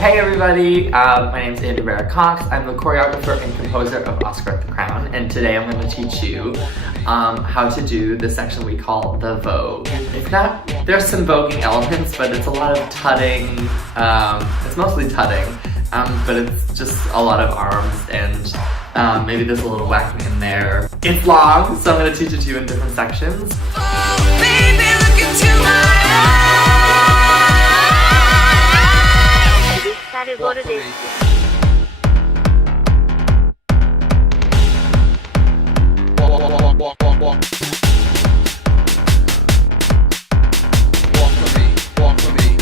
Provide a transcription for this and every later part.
Hey everybody, my name is Andrew Barret Cox. I'm the choreographer and composer of Oscar at the Crown, and today I'm going to teach you how to do the section we call the Vogue. There's some voguing elements, but it's a lot of tutting. It's mostly tutting, but it's just a lot of arms and maybe there's a little whacking in there. It's long, so I'm going to teach it to you in different sections. Oh, baby, look into my eyes. Walk for me. Walk, walk, walk, walk. Walk for me, walk for me.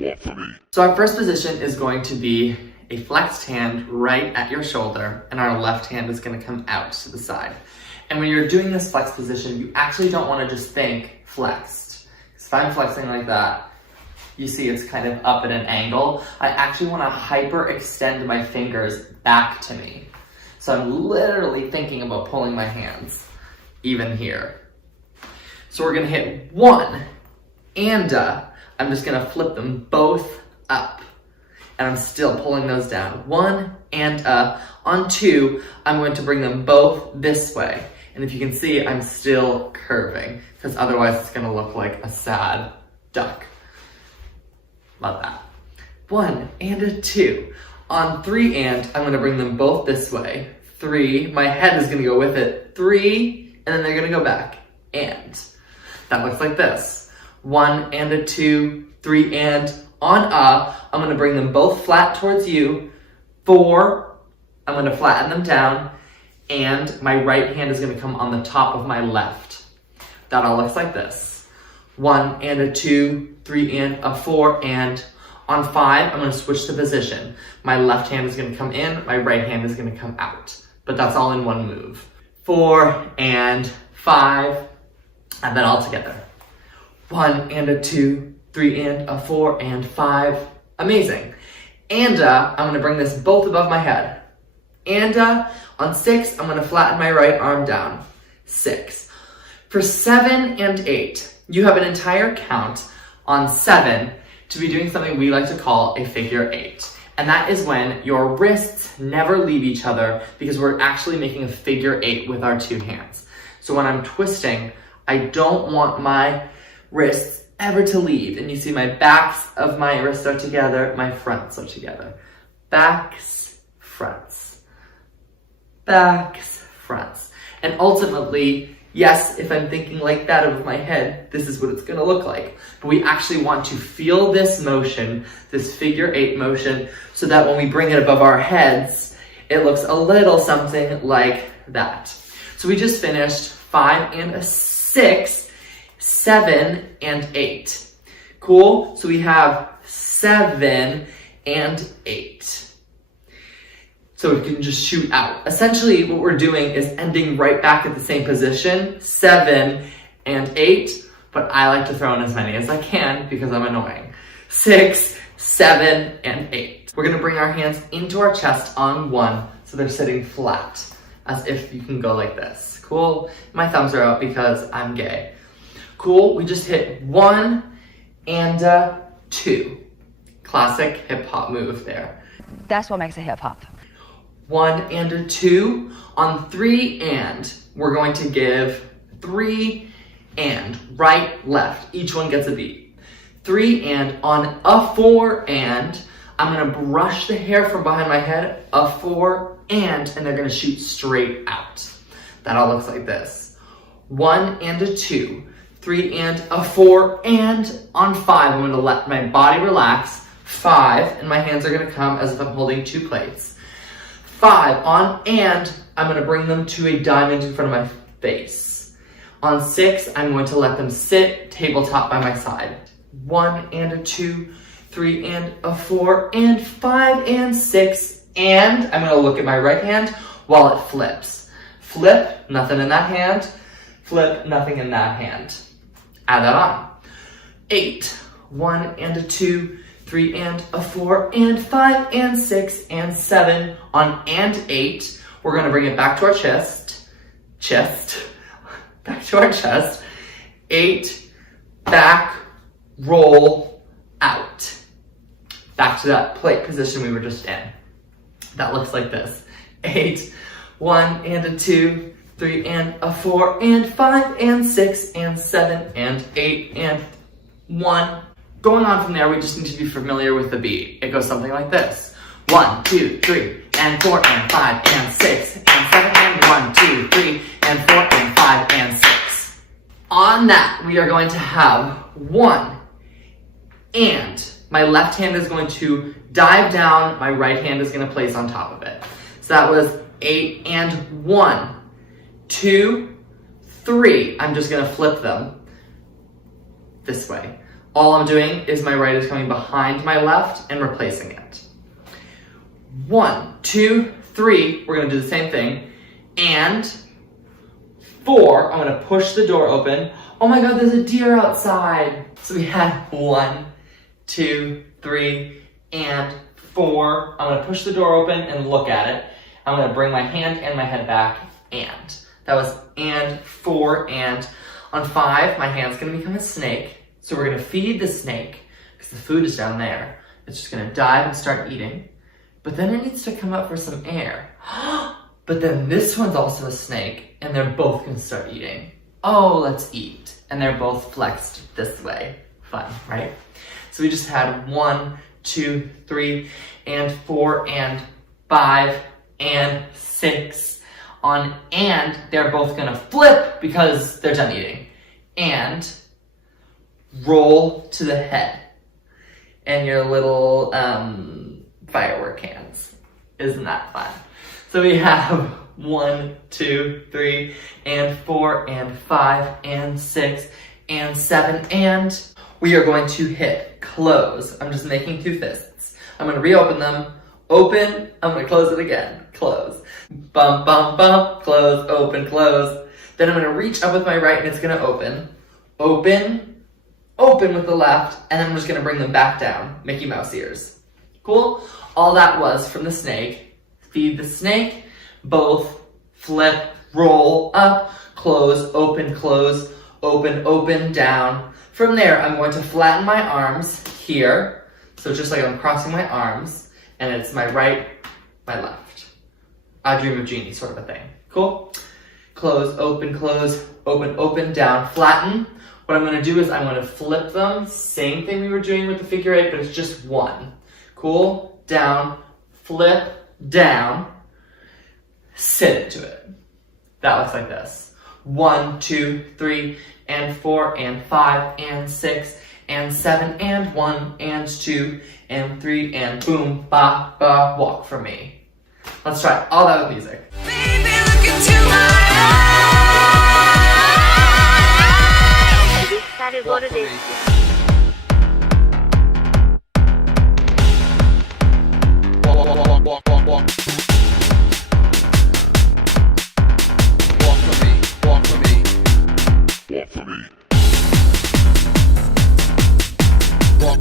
Walk for me. So our first position is going to be a flexed hand right at your shoulder, and our left hand is going to come out to the side. And when you're doing this flexed position, you actually don't want to just think flexed. Because if I'm flexing like that, you see it's kind of up at an angle. I actually want to hyper extend my fingers back to me. So I'm literally thinking about pulling my hands, even here. So we're gonna hit one, and I'm just gonna flip them both up. And I'm still pulling those down. One, and on two, I'm going to bring them both this way. And if you can see, I'm still curving, because otherwise it's gonna look like a sad duck. Love that. One and a two. On three and, I'm gonna bring them both this way. Three, my head is gonna go with it. Three, and then they're gonna go back. And that looks like this. One and a two, three and, on I'm gonna bring them both flat towards you. Four, I'm gonna flatten them down, and my right hand is gonna come on the top of my left. That all looks like this. One and a two, three and a four, and on five, I'm gonna switch the position. My left hand is gonna come in, my right hand is gonna come out. But that's all in one move. Four and five, and then all together. One and a two, three and a four, and five. Amazing. And I'm gonna bring this both above my head. And on six, I'm gonna flatten my right arm down. Six. For seven and eight, you have an entire count on seven to be doing something we like to call a figure eight. And that is when your wrists never leave each other, because we're actually making a figure eight with our two hands. So when I'm twisting, I don't want my wrists ever to leave. And you see my backs of my wrists are together, my fronts are together. Backs, fronts. Backs, fronts. And ultimately, yes, if I'm thinking like that over my head, this is what it's gonna look like. But we actually want to feel this motion, this figure eight motion, so that when we bring it above our heads, it looks a little something like that. So we just finished five and a six, seven and eight. Cool? So we have seven and eight. So we can just shoot out. Essentially, what we're doing is ending right back at the same position, seven and eight, but I like to throw in as many as I can because I'm annoying. Six, seven, and eight. We're gonna bring our hands into our chest on one, so they're sitting flat, as if you can go like this. Cool? My thumbs are out because I'm gay. Cool, we just hit one and two. Classic hip hop move there. That's what makes it hip hop. One and a two. On three and, we're going to give three and, right, left. Each one gets a beat. Three and, on a four and, I'm gonna brush the hair from behind my head, a four and they're gonna shoot straight out. That all looks like this. One and a two. Three and a four, and on five, I'm gonna let my body relax. Five, and my hands are gonna come as if I'm holding two plates. Five, on and, I'm gonna bring them to a diamond in front of my face. On six, I'm going to let them sit tabletop by my side. One and a two, three and a four, and five and six, and I'm gonna look at my right hand while it flips. Flip, nothing in that hand. Flip, nothing in that hand. Add that on. Eight, one and a two, three and a four, and five and six and seven. On and eight, we're gonna bring it back to our chest, back to our chest. Eight, back, roll, out. Back to to that plate position we were just in. That looks like this. 8, 1 and a 2, 3 and a 4 and 5 and 6 and 7 and 8 and 1. Going on from there, we just need to be familiar with the beat. It goes something like this. 1, 2, 3 and 4 and 5 and 6 and 7 and 1, 2, 3 and 4 and 5 and 6. On that, we are going to have 1 and my left hand is going to dive down, my right hand is going to place on top of it. So that was 8 and 1, 2, 3. I'm just going to flip them this way. All I'm doing is my right is coming behind my left and replacing it. 1, 2, 3. We're going to do the same thing. And 4. I'm going to push the door open. Oh my God, there's a deer outside. So we had 1, 2, 3, and 4. I'm going to push the door open and look at it. I'm going to bring my hand and my head back, and. That was and, 4, and. On 5, my hand's going to become a snake. So we're going to feed the snake, because the food is down there. It's just going to dive and start eating. But then it needs to come up for some air. But then this one's also a snake, and they're both going to start eating. Oh, let's eat. And they're both flexed this way. Fun, right? So we just had 1, 2, 3, and 4, and 5, and 6. On and, they're both gonna flip because they're done eating. And roll to the head. And your little firework cans. Isn't that fun? So we have 1, 2, 3, and 4, and 5, and 6, and 7, and we are going to hit close. I'm just making 2 fists. I'm going to reopen them. Open. I'm going to close it again. Close. Bump, bump, bump. Close, open, close. Then I'm going to reach up with my right and it's going to open. Open. Open with the left. And then I'm just going to bring them back down. Mickey Mouse ears. Cool? All that was from the snake. Feed the snake. Both. Flip. Roll. Up. Close. Open. Close. Open. Open. Down. From there, I'm going to flatten my arms here. So just like I'm crossing my arms, and it's my right, my left. I Dream of Jeannie sort of a thing. Cool? Close, open, open, down, flatten. What I'm going to do is I'm going to flip them. Same thing we were doing with the figure 8, but it's just 1. Cool? Down, flip, down, sit into it. That looks like this. 1, 2, 3, and 4, and 5, and 6, and 7, and 1, and 2, and 3, and boom, ba, ba, walk for me. Let's try all that with music. Baby, look into my eyes. Walk for me. Walk, walk, walk, walk, walk. Walk for me, walk for me. Walk for me. Walk.